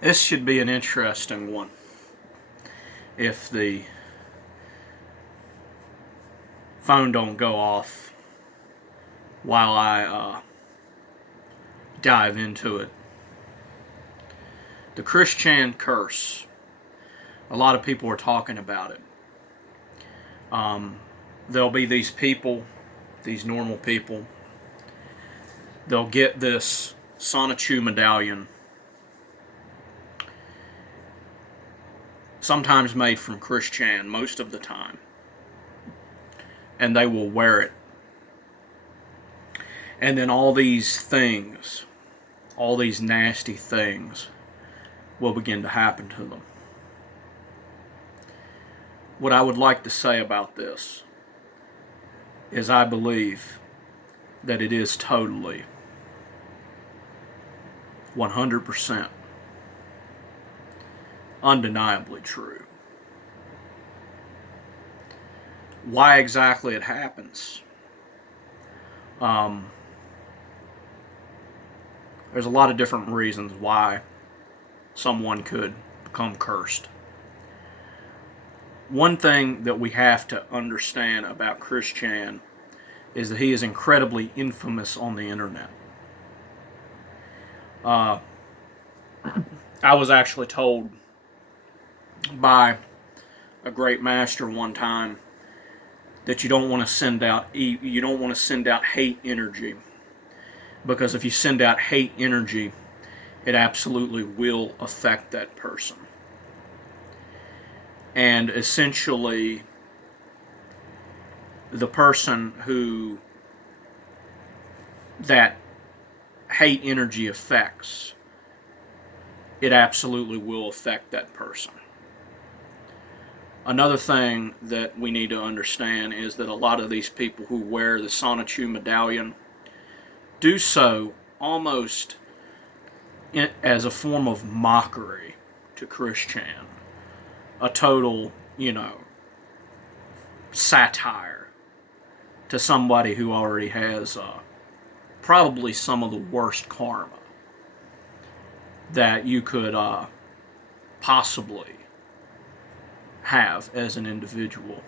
This should be an interesting one. If the phone don't go off while I dive into it. The Christian curse. A lot of people are talking about it. There'll be these people, these normal people. They'll get this Sonichu medallion, sometimes made from Christian, most of the time, and they will wear it. And then all these things, all these nasty things, will begin to happen to them. What I would like to say about this is I believe that it is totally 100% undeniably true. Why exactly it happens? There's a lot of different reasons why someone could become cursed. One thing that we have to understand about Christian is that he is incredibly infamous on the internet. I was actually told by a great master one time that you don't want to send out hate energy, because if you send out hate energy, it absolutely will affect that person. And essentially, the person who that hate energy affects, it absolutely will affect that person. Another thing that we need to understand is that a lot of these people who wear the Sonichu medallion do so almost as a form of mockery to Christian, a total, satire to somebody who already has probably some of the worst karma that you could possibly have as an individual.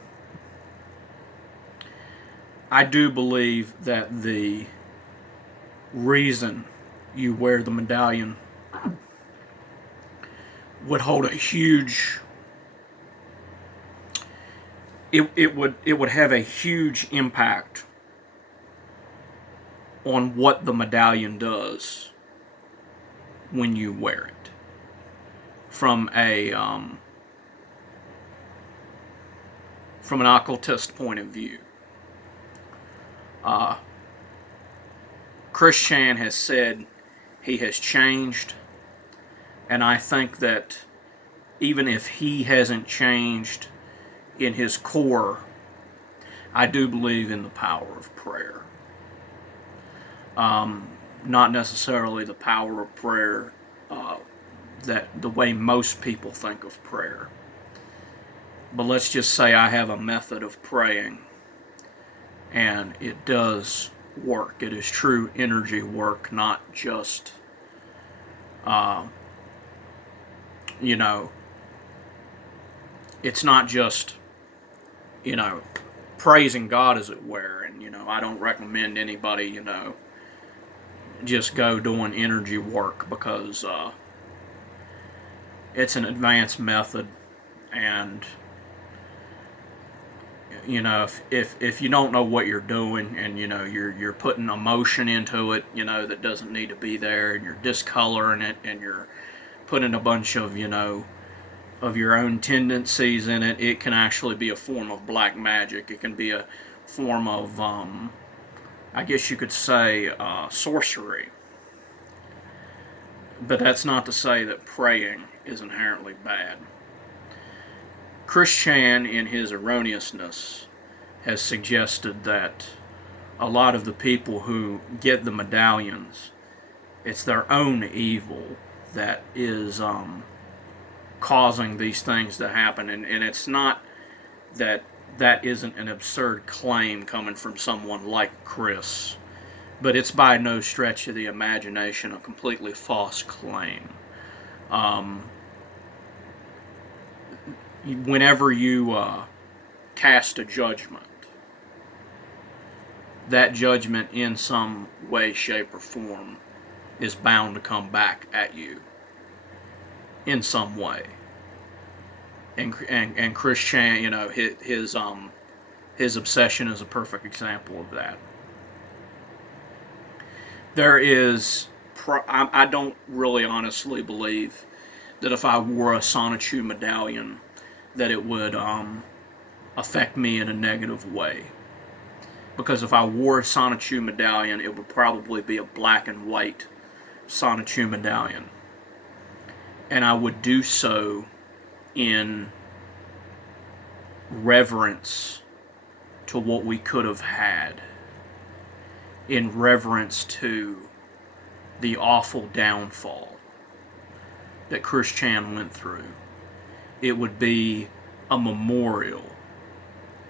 I do believe that the reason you wear the medallion would hold a huge it would have a huge impact on what the medallion does when you wear it from an occultist point of view. Christian has said he has changed, and I think that even if he hasn't changed in his core, I do believe in the power of prayer. Not necessarily the power of prayer that the way most people think of prayer. But let's just say I have a method of praying, and it does work. It is true energy work, not just, it's not just, praising God, as it were. And, I don't recommend anybody, just go doing energy work, because it's an advanced method. And, if you don't know what you're doing, and you're putting emotion into it, that doesn't need to be there, and you're discoloring it, and you're putting a bunch of of your own tendencies in it, it can actually be a form of black magic. It can be a form of I guess you could say sorcery. But that's not to say that praying is inherently bad. Christian, in his erroneousness, has suggested that a lot of the people who get the medallions, it's their own evil that is causing these things to happen. And it's not that isn't an absurd claim coming from someone like Chris, but it's by no stretch of the imagination a completely false claim. Um, Whenever you cast a judgment, that judgment in some way, shape, or form is bound to come back at you in some way. And Chris Chan, his obsession is a perfect example of that. There is, I don't really honestly believe that if I wore a Sonichu medallion, that it would affect me in a negative way. Because if I wore a Sonichu medallion, it would probably be a black and white Sonichu medallion. And I would do so in reverence to what we could have had, in reverence to the awful downfall that Chris Chan went through. It would be a memorial.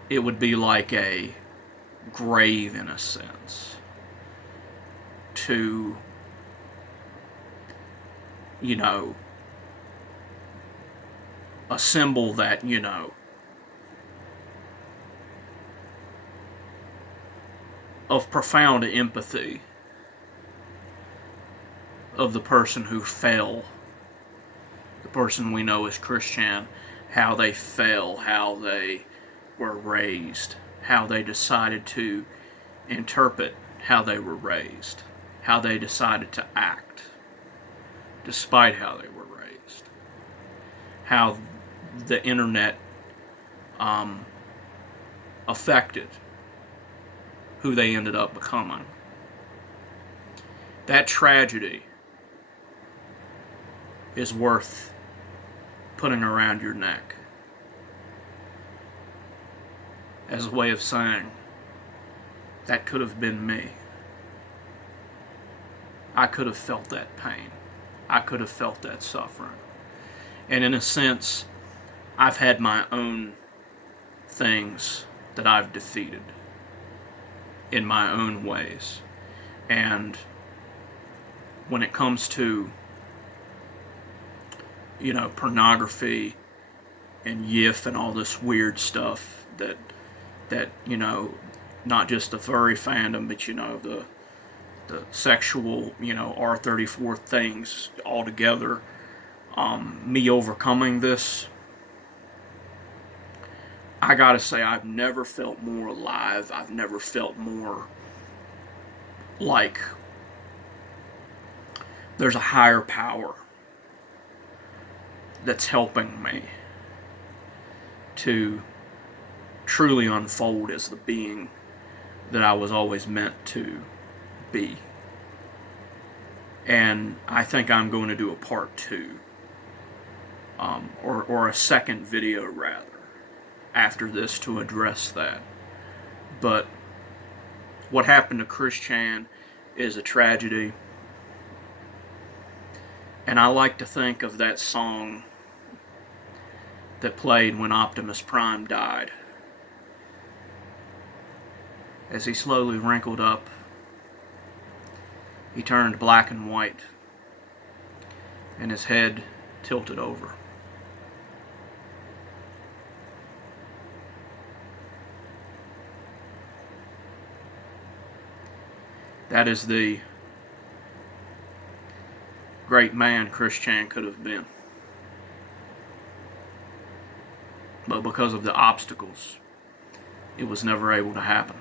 It would be like a grave, in a sense, to, a symbol that, of profound empathy of the person who fell, the person we know as Chris Chan, how they fell, how they were raised, how they decided to interpret how they were raised, how they decided to act despite how they were raised, how the internet affected who they ended up becoming. That tragedy is worth putting around your neck as a way of saying, that could have been me. I could have felt that pain. I could have felt that suffering. And in a sense, I've had my own things that I've defeated in my own ways. And when it comes to, pornography and YIF and all this weird stuff that not just the furry fandom, but the sexual, R34 things altogether, me overcoming this, I gotta say, I've never felt more alive. I've never felt more like there's a higher power that's helping me to truly unfold as the being that I was always meant to be. And I think I'm going to do a part 2, or a second video rather, after this to address that. But what happened to Chris Chan is a tragedy. And I like to think of that song that played when Optimus Prime died. As he slowly wrinkled up, he turned black and white, and his head tilted over. That is the great man Chris Chan could have been. But because of the obstacles, it was never able to happen.